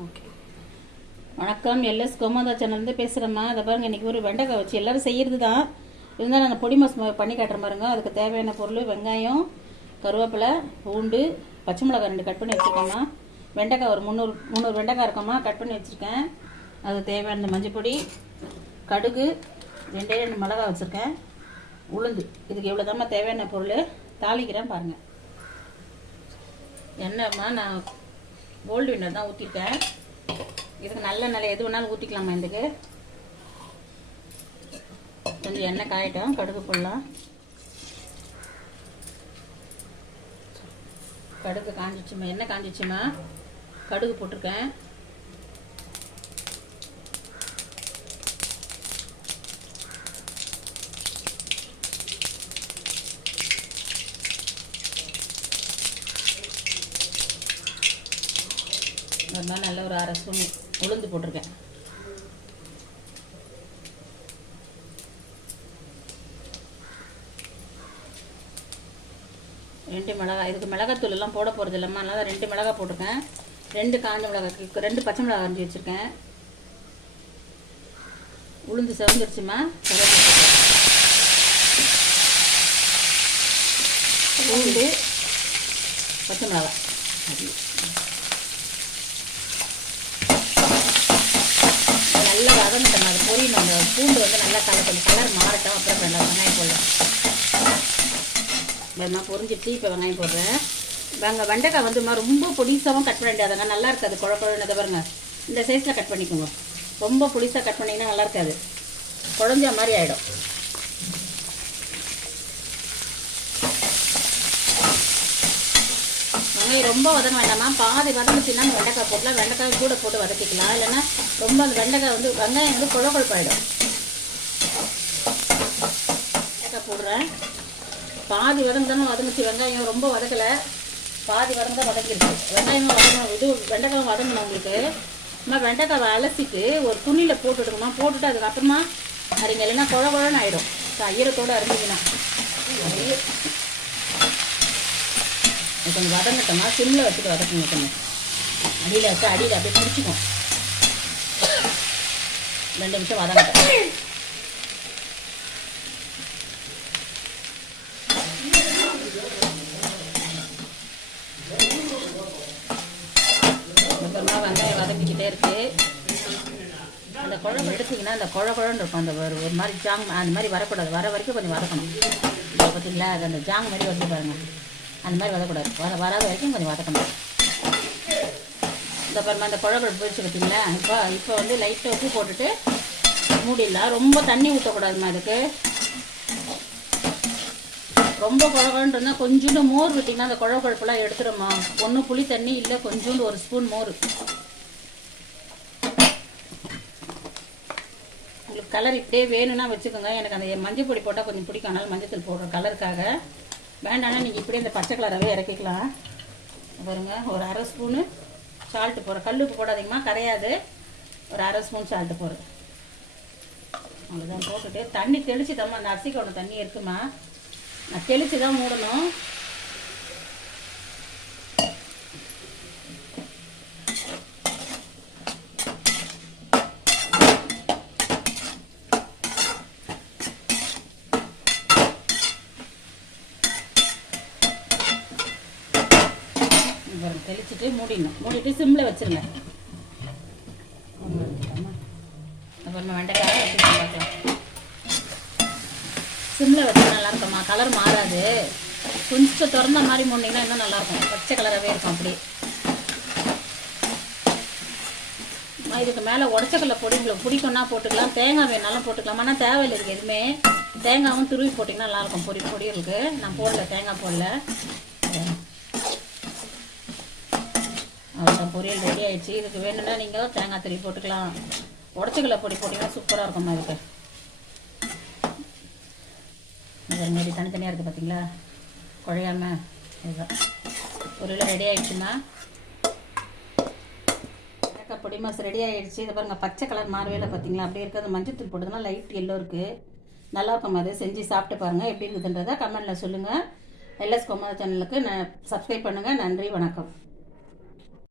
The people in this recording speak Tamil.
ஓகே. வணக்கம். எல்எஸ் கோமாதா சேனல்லேருந்து பேசுகிறேம்மா அதை பாருங்க இன்றைக்கி ஒரு வெண்டைக்காய் வச்சு எல்லோரும் செய்கிறது தான். இருந்தாலும் நாங்கள் பொடி மாஸ் பண்ணி காட்டுறேன் பாருங்க. அதுக்கு தேவையான பொருள் வெங்காயம் கருவேப்பிலை பூண்டு பச்சை மிளகாய் ரெண்டு கட் பண்ணி வச்சுருக்கோம்மா. வெண்டைக்காய் ஒரு முந்நூறு முந்நூறு வெண்டைக்காய் இருக்கோம்மா. கட் பண்ணி வச்சுருக்கேன். அது தேவையான மஞ்சப்பொடி கடுகு ரெண்டே ரெண்டு மிளகாய் வச்சுருக்கேன். உளுந்து. இதுக்கு எவ்வளோ தாம்மா தேவையான பொருள்? தாளிக்கிறேன் பாருங்கள் என்னம்மா நான் கோல்டு வின்னர் தான் ஊற்றிருக்கேன் இதுக்கு நல்ல நல்ல எது வேணாலும் ஊற்றிக்கலாமா இதுக்கு? கொஞ்சம் எண்ணெய் காயட்டும் கடுகு போடலாம் கடுகு காஞ்சிச்சுமா? எண்ணெய் காஞ்சிச்சுமா? கடுகு போட்டிருக்கேன். இந்த மாதிரி நல்ல ஒரு அரை ஸ்பூன் உளுந்து போட்டிருக்கேன். ரெண்டு மிளகாய் இதுக்கு மிளகாத்தூள் எல்லாம் போட போகிறது இல்லாமல் அதனால் ரெண்டு மிளகாய் போட்டிருக்கேன். ரெண்டு காஞ்ச மிளகாய் ரெண்டு பச்சை மிளகாய் அரைஞ்சி வச்சுருக்கேன். உளுந்து செவந்துருச்சுமா? உளுந்து பச்சை மிளகாய். அது அது நல்லா வதங்கட்டும் அது பொரியணும். அந்த பூண்டு வந்து நல்லா கலர் கொஞ்சம் கலர் மாறட்டும். அப்புறம் நல்லா வெங்காயம் போடலாம் வெங்காயம் பொரிஞ்சிட்டு இப்போ வெங்காயம் போடுறேன். வெங்க வெண்டைக்காய் வந்து ரொம்ப பொடிசாவும் கட் பண்ண வேண்டியதுங்க நல்லா இருக்காது. குழ குழந்தை பாருங்க. இந்த சைஸில் கட் பண்ணிக்கோங்க. ரொம்ப புளிசாக கட் பண்ணிங்கன்னா நல்லா இருக்காது. குழஞ்ச மாதிரி ஆகிடும் வெங்காயம் ரொம்ப வதங்க வேண்டாமா. பாதி வதங்குச்சுன்னா அந்த வெண்டைக்காய் போட்டலாம் வெண்டைக்காய் கூட போட்டு வதக்கிக்கலாம். இல்லைன்னா ரொம்ப அந்த வெண்டைக்காய் வந்து வெங்காயம் வந்து குழ குழப்பாயிடும் வெண்டைக்காய் போடுறேன். பாதி வதங்கதானே வதங்கிச்சு. வெங்காயம் ரொம்ப வதக்கலை. பாதி வதங்க வதக்கிடுச்சு வெங்காயமும் வதங்கணும் இது வெண்டைக்காய் வதங்கணும் உங்களுக்கு. அம்மா வெண்டைக்காவை அலசிட்டு ஒரு துணியில் போட்டுடுங்கம்மா போட்டுட்டு அதுக்கப்புறமா அரிங்க இல்லைன்னா குழ குழன்னு ஆயிடும். ஈரத்தோடு அரிஞ்சிங்கன்னா. கொஞ்சம் வதங்கட்டோமா சிம்மில் வச்சுட்டு வதக்கணும் கொஞ்சம். அடியில் வச்சு அடியில் அப்படியே பிடிச்சிக்கும். ரெண்டு நிமிஷம் வதங்கட்டும் அப்புறமா வெங்காயம் வதக்கிக்கிட்டே இருக்குது அந்த குழம்பு எடுத்தீங்கன்னா அந்த குழ குழன்னு இருக்கும். அந்த ஒரு ஒரு மாதிரி ஜாங் அந்த மாதிரி வரக்கூடாது. வர வரைக்கும் கொஞ்சம் வதக்கணும். இப்போ பார்த்தீங்களா அது அந்த ஜாங் மாதிரி வந்து பாருங்கள் அந்த மாதிரி வதக்கூடாது. வர வராத வரைக்கும் கொஞ்சம் வதக்கணும். இந்த பாருமா அந்த குழம்பு போயிடுச்சு பார்த்தீங்களா இப்போ இப்போ வந்து லைட்டாக உப்பு போட்டுட்டு மூடிடலாம். ரொம்ப தண்ணி ஊற்றக்கூடாதுமா அதுக்கு. ரொம்ப குழகுன்னு இருந்தால் கொஞ்சோண்டு மோர் விட்டிங்கன்னா அந்த குழ குழப்பெல்லாம் எடுத்துடுமா ஒன்று புளி தண்ணி இல்லை கொஞ்சோண்டு ஒரு ஸ்பூன் மோர். உங்களுக்கு கலர் இப்படியே வேணும்னா வச்சுக்கோங்க. எனக்கு அந்த மஞ்சள் பொடி போட்டால் கொஞ்சம் பிடிக்கும். ஆனால் மஞ்சள் தூள் போடுற கலருக்காக வேண்டாம்னா நீங்கள் இப்படியே இந்த பச்சை கலராகவே இறக்கிக்கலாம். பாருங்க ஒரு அரை ஸ்பூனு சால்ட்டு போடுறேன் கல்லுக்கு போடாதீங்கம்மா கரையாது. ஒரு அரை ஸ்பூன் சால்ட்டு போடுறேன் அவ்வளோதான் போட்டுட்டு தண்ணி தெளித்து தம்மா அந்த அரிசிக்கு ஒன்று தண்ணி இருக்குமா? நான் தெளித்து தான் மூடணும். தெளிச்சுட்டு மூடிடணும். மூடிட்டு சிம்மில் வச்சுருங்க. அப்புறம் வெண்டைக்காய் வச்சு பார்க்கலாம். சிம்மில் வச்சா நல்லாயிருக்கும்மா கலர் மாறாது. கொஞ்சம் திறந்த மாதிரி மூடினீங்கன்னா இன்னும் நல்லாயிருக்கும் பச்சை கலராகவே இருக்கும் அப்படி இதுக்கு மேலே உடச்சக்கல்ல பொடி உங்களுக்கு பிடிக்கும்னா போட்டுக்கலாம். தேங்காய் வேணாலும் போட்டுக்கலாம். ஆனால் தேவையில்லை இருக்குது எதுவுமே. தேங்காயும் துருவி போட்டிங்கன்னா நல்லாயிருக்கும் பொடி பொடிகளுக்கு நான் போடல தேங்காய் போடல. அவ்வளோதான். பொரியல் ரெடி ஆயிடுச்சு. இதுக்கு வேணும்னா நீங்கள் தேங்காய் துருவி போட்டுக்கலாம். உடச்சக்கல்ல பொடி போட்டிங்கன்னா சூப்பராக இருக்கும்மா இதுக்கு. இது மாரி தனித்தனியாக இருக்குது பார்த்தீங்களா குழையாம இதுதான். பொரியல் ரெடி ஆகிடுச்சுன்னா ஏலக்காய் பொடி மாசு ரெடி ஆகிடுச்சு இதை பாருங்கள் பச்சை கலர் மாறவே பார்த்தீங்களா அப்படியே இருக்கிறது மஞ்சள் தூள் போட்டதுன்னா லைட் எல்லோ இருக்குது நல்லா இருக்கும் அது. செஞ்சு சாப்பிட்டு பாருங்கள் எப்படி இருக்குதுன்றதை கமெண்ட்டில் சொல்லுங்கள் எல்எஸ் கோமா சேனலுக்கு நான் சப்ஸ்கிரைப் பண்ணுங்கள் நன்றி வணக்கம்.